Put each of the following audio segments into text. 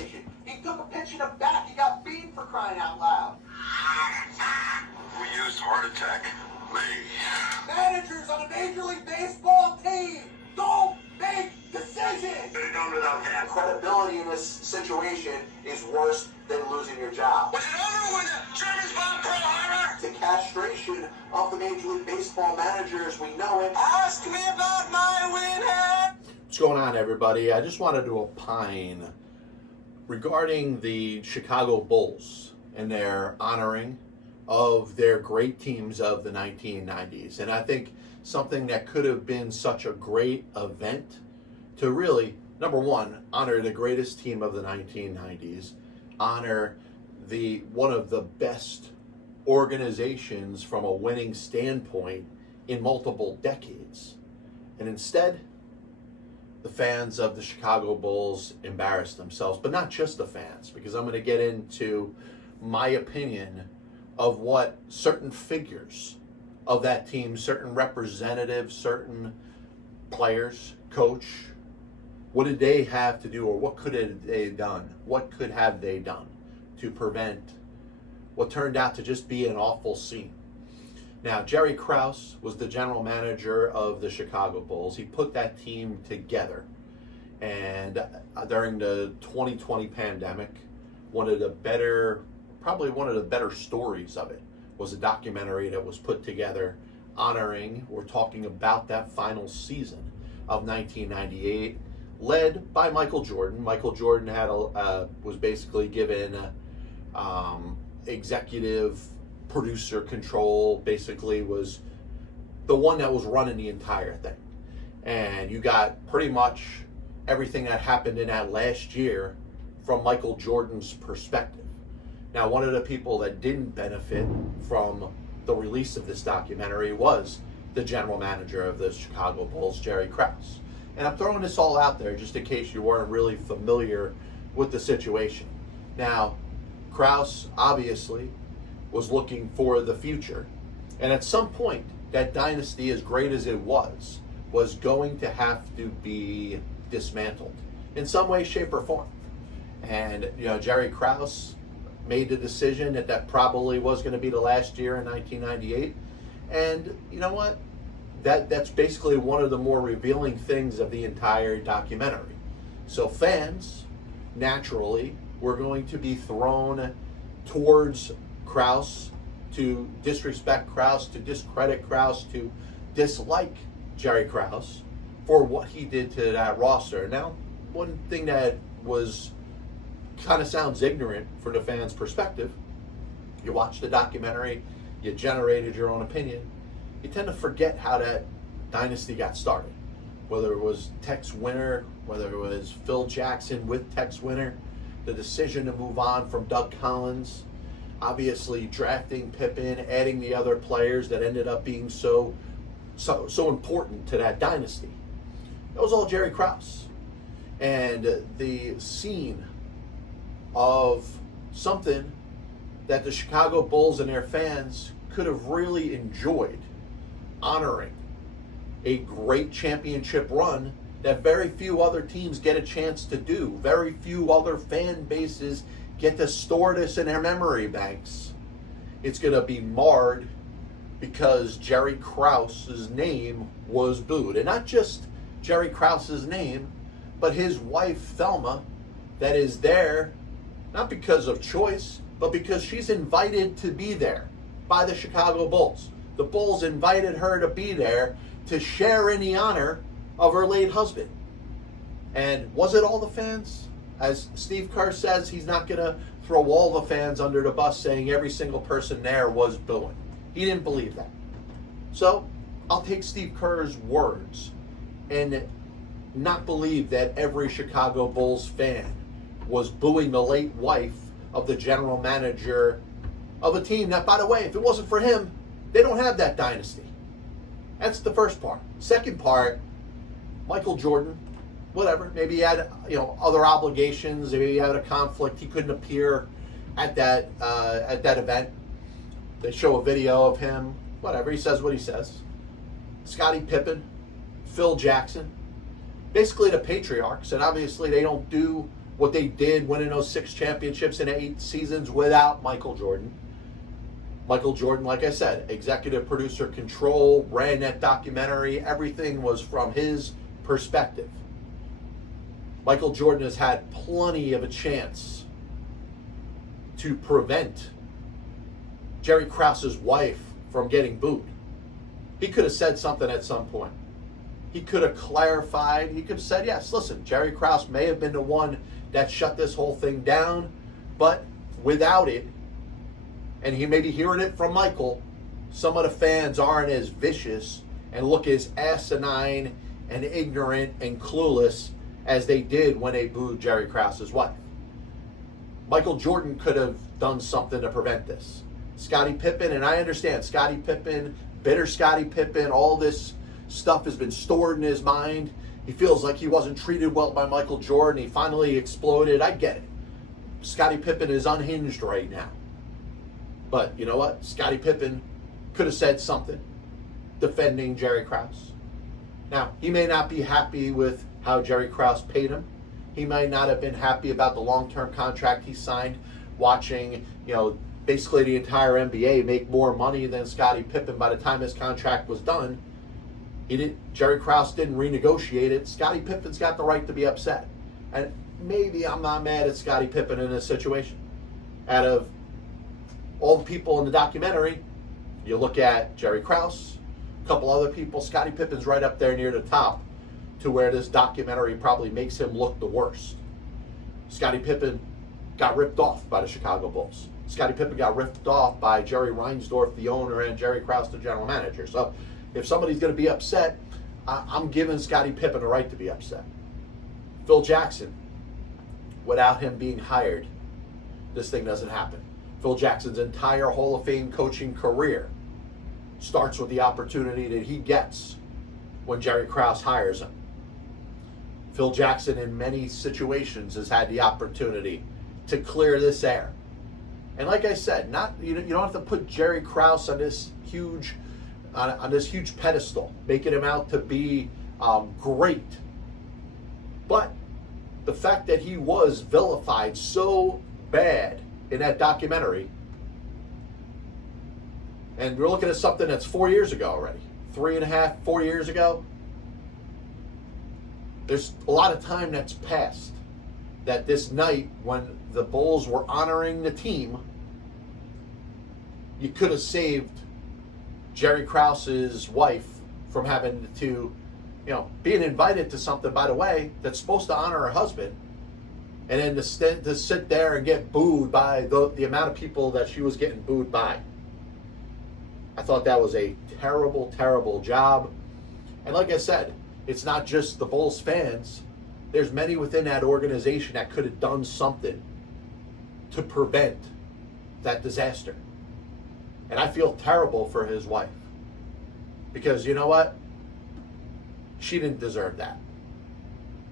situation. He took a pitch in the back. He got beat for crying out loud. We used heart attack. Me. Managers on a Major League Baseball team don't make decisions. Could have done without that. Credibility in this situation is worse than losing your job. Was it over when the Germans bombed Pearl Harbor? The castration of the Major League Baseball managers, we know it. Ask me about my win hat. What's going on, everybody? I just wanted to opine regarding the Chicago Bulls and their honoring of their great teams of the 1990s. And I think something that could have been such a great event to really, number one, honor the greatest team of the 1990s, honor one of the best organizations from a winning standpoint in multiple decades. And instead, the fans of the Chicago Bulls embarrassed themselves, but not just the fans, because I'm going to get into my opinion of what certain figures of that team, certain representatives, certain players, coach, what did they have to do, or what could have they done? What could have they done to prevent what turned out to just be an awful scene? Now, Jerry Krause was the general manager of the Chicago Bulls. He put that team together. And during the 2020 pandemic, probably one of the better stories of it was a documentary that was put together honoring, we're talking about that final season of 1998, led by Michael Jordan. Michael Jordan was basically given executive producer control, basically was the one that was running the entire thing. And you got pretty much everything that happened in that last year from Michael Jordan's perspective. Now, one of the people that didn't benefit from the release of this documentary was the general manager of the Chicago Bulls, Jerry Krause. And I'm throwing this all out there just in case you weren't really familiar with the situation. Now, Krause obviously was looking for the future. And at some point, that dynasty, as great as it was going to have to be dismantled in some way, shape, or form. And, Jerry Krause made the decision that probably was going to be the last year in 1998. And you know what? That's basically one of the more revealing things of the entire documentary. So fans, naturally, were going to be thrown towards Krause, to disrespect Krause, to discredit Krause, to dislike Jerry Krause for what he did to that roster. Now, one thing that was kind of sounds ignorant from the fans' perspective, you watch the documentary, you generated your own opinion, you tend to forget how that dynasty got started. Whether it was Tex Winter, whether it was Phil Jackson with Tex Winter, the decision to move on from Doug Collins, obviously drafting Pippen, adding the other players that ended up being so important to that dynasty. That was all Jerry Krause. And the scene of something that the Chicago Bulls and their fans could have really enjoyed, honoring a great championship run that very few other teams get a chance to do. Very few other fan bases get to store this in their memory banks. It's going to be marred because Jerry Krause's name was booed. And not just Jerry Krause's name, but his wife, Thelma, that is there not because of choice, but because she's invited to be there by the Chicago Bulls. The Bulls invited her to be there to share in the honor of her late husband. And was it all the fans? As Steve Kerr says, he's not going to throw all the fans under the bus, saying every single person there was booing. He didn't believe that. So I'll take Steve Kerr's words and not believe that every Chicago Bulls fan was booing the late wife of the general manager of a team that, by the way, if it wasn't for him, they don't have that dynasty. That's the first part. Second part, Michael Jordan, whatever, maybe he had other obligations, maybe he had a conflict, he couldn't appear at that event. They show a video of him, whatever, he says what he says. Scottie Pippen, Phil Jackson, basically the patriarchs, and obviously they don't do what they did winning those 6 championships in 8 seasons without Michael Jordan. Michael Jordan, like I said, executive producer, control, ran that documentary. Everything was from his perspective. Michael Jordan has had plenty of a chance to prevent Jerry Krause's wife from getting booed. He could have said something at some point. He could have clarified. He could have said, yes, listen, Jerry Krause may have been the one that shut this whole thing down, but without it, and he may be hearing it from Michael, some of the fans aren't as vicious and look as asinine and ignorant and clueless as they did when they booed Jerry Krause's wife. Michael Jordan could have done something to prevent this. Scottie Pippen, and I understand Scottie Pippen, bitter Scottie Pippen, all this stuff has been stored in his mind. He feels like he wasn't treated well by Michael Jordan. He finally exploded. I get it. Scottie Pippen is unhinged right now. But you know what? Scottie Pippen could have said something defending Jerry Krause. Now, he may not be happy with how Jerry Krause paid him. He may not have been happy about the long-term contract he signed, watching, basically the entire NBA make more money than Scottie Pippen by the time his contract was done. Jerry Krause didn't renegotiate it. Scottie Pippen's got the right to be upset. And maybe I'm not mad at Scottie Pippen in this situation. Out of all the people in the documentary, you look at Jerry Krause, a couple other people, Scottie Pippen's right up there near the top to where this documentary probably makes him look the worst. Scottie Pippen got ripped off by the Chicago Bulls. Scottie Pippen got ripped off by Jerry Reinsdorf, the owner, and Jerry Krause, the general manager. So if somebody's going to be upset, I'm giving Scottie Pippen the right to be upset. Phil Jackson, without him being hired, this thing doesn't happen. Phil Jackson's entire Hall of Fame coaching career starts with the opportunity that he gets when Jerry Krause hires him. Phil Jackson, in many situations, has had the opportunity to clear this air. And like I said, you don't have to put Jerry Krause on this huge pedestal, making him out to be great. But the fact that he was vilified so bad in that documentary, and we're looking at something that's 4 years ago already, 3.5, 4 years ago. There's a lot of time that's passed. That this night, when the Bulls were honoring the team, you could have saved Jerry Krause's wife from having to, being invited to something, by the way, that's supposed to honor her husband, and then to sit there and get booed by the amount of people that she was getting booed by. I thought that was a terrible, terrible job. And like I said, it's not just the Bulls fans. There's many within that organization that could have done something to prevent that disaster. And I feel terrible for his wife. Because you know what? She didn't deserve that.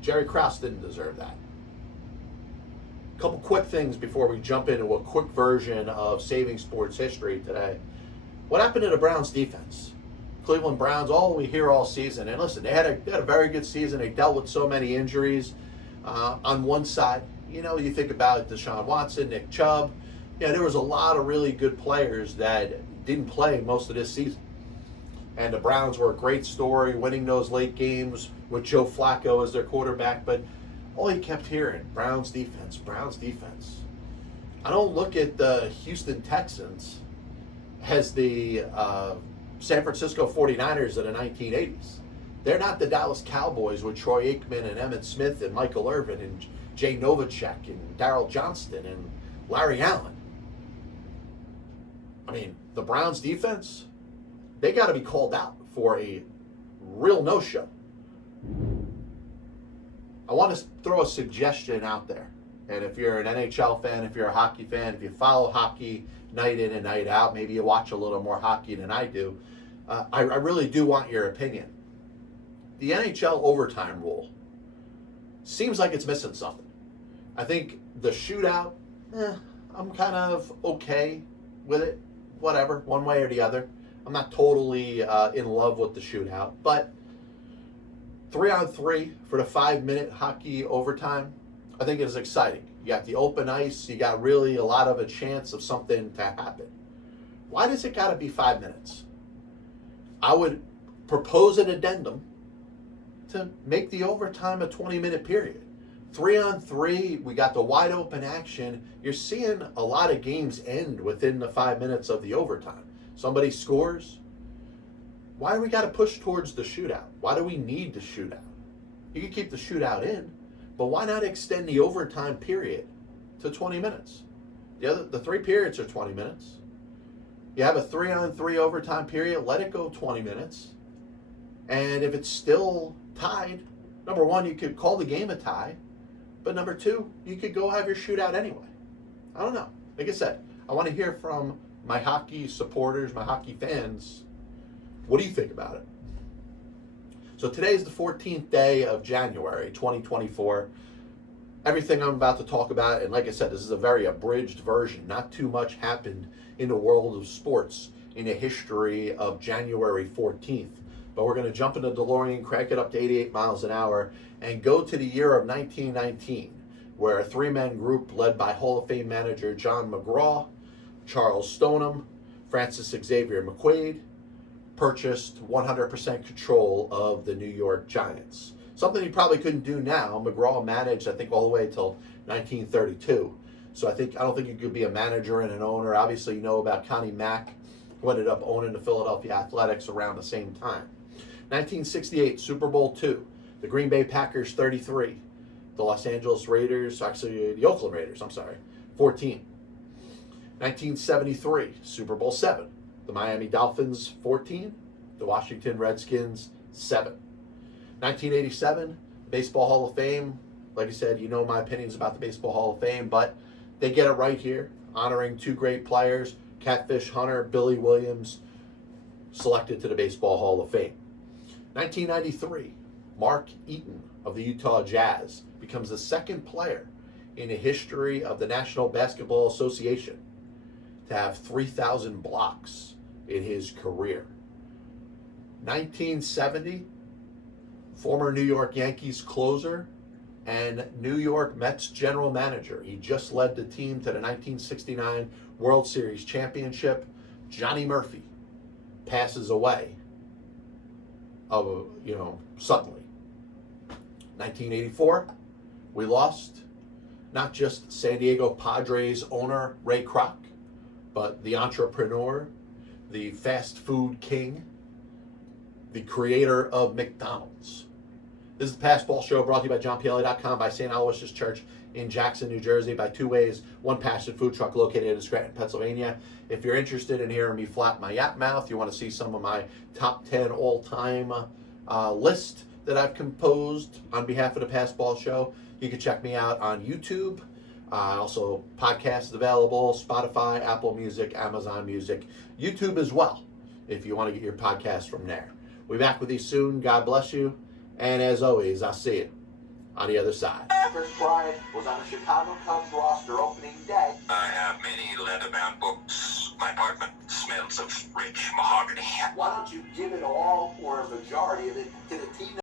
Jerry Krause didn't deserve that. A couple quick things before we jump into a quick version of Saving Sports History today. What happened to the Browns defense? Cleveland Browns, all we hear all season. And listen, they had a very good season. They dealt with so many injuries on one side. You think about Deshaun Watson, Nick Chubb. Yeah, there was a lot of really good players that didn't play most of this season. And the Browns were a great story, winning those late games with Joe Flacco as their quarterback. But all you kept hearing, Browns defense, Browns defense. I don't look at the Houston Texans as the San Francisco 49ers of the 1980s. They're not the Dallas Cowboys with Troy Aikman and Emmitt Smith and Michael Irvin and Jay Novacek and Darryl Johnston and Larry Allen. I mean, the Browns defense, they got to be called out for a real no-show. I want to throw a suggestion out there. And if you're an NHL fan, if you're a hockey fan, if you follow hockey night in and night out, maybe you watch a little more hockey than I do, I really do want your opinion. The NHL overtime rule seems like it's missing something. I think the shootout, I'm kind of okay with it. Whatever, one way or the other. I'm not totally in love with the shootout, but 3-on-3 for the 5-minute hockey overtime, I think it is exciting. You got the open ice. You got really a lot of a chance of something to happen. Why does it got to be 5 minutes? I would propose an addendum to make the overtime a 20-minute period. 3-on-3, we got the wide open action. You're seeing a lot of games end within the 5 minutes of the overtime. Somebody scores. Why do we got to push towards the shootout? Why do we need the shootout? You can keep the shootout in, but why not extend the overtime period to 20 minutes? The 3 periods are 20 minutes. You have a 3-on-3 overtime period, let it go 20 minutes. And if it's still tied, number one, you could call the game a tie. But number two, you could go have your shootout anyway. I don't know. Like I said, I want to hear from my hockey supporters, my hockey fans. What do you think about it? So today is the 14th day of January, 2024. Everything I'm about to talk about, and like I said, this is a very abridged version. Not too much happened in the world of sports in the history of January 14th. But we're going to jump in the DeLorean, crank it up to 88 miles an hour, and go to the year of 1919, where a 3-man group led by Hall of Fame manager John McGraw, Charles Stoneham, Francis Xavier McQuaid, purchased 100% control of the New York Giants. Something he probably couldn't do now. McGraw managed, I think, all the way until 1932. So I don't think you could be a manager and an owner. Obviously, you know about Connie Mack, who ended up owning the Philadelphia Athletics around the same time. 1968, Super Bowl II. The Green Bay Packers, 33. The Los Angeles Raiders, actually the Oakland Raiders, 14. 1973, Super Bowl VII. The Miami Dolphins, 14. The Washington Redskins, 7. 1987, Baseball Hall of Fame. Like I said, you know my opinions about the Baseball Hall of Fame, but they get it right here, honoring 2 great players, Catfish Hunter, Billy Williams, selected to the Baseball Hall of Fame. 1993, Mark Eaton of the Utah Jazz becomes the second player in the history of the National Basketball Association to have 3,000 blocks in his career. 1970, former New York Yankees closer and New York Mets general manager. He just led the team to the 1969 World Series championship. Johnny Murphy passes away suddenly. 1984, we lost not just San Diego Padres owner Ray Kroc, but the entrepreneur, the fast food king, the creator of McDonald's. This is the Passball Show, brought to you by JohnPLA.com, by St. Aloysius Church in Jackson, New Jersey, by Two Ways, One Passion Food Truck located in Scranton, Pennsylvania. If you're interested in hearing me flap my yap mouth, you want to see some of my top 10 all-time list that I've composed on behalf of the Passball Show, you can check me out on YouTube. Also, podcasts available, Spotify, Apple Music, Amazon Music, YouTube as well, if you want to get your podcast from there. We'll be back with you soon. God bless you. And as always, I'll see you on the other side. Chris Bryant was on the Chicago Cubs roster opening day. I have many leather-bound books. My apartment smells of rich mahogany. Why don't you give it all or a majority of it to the team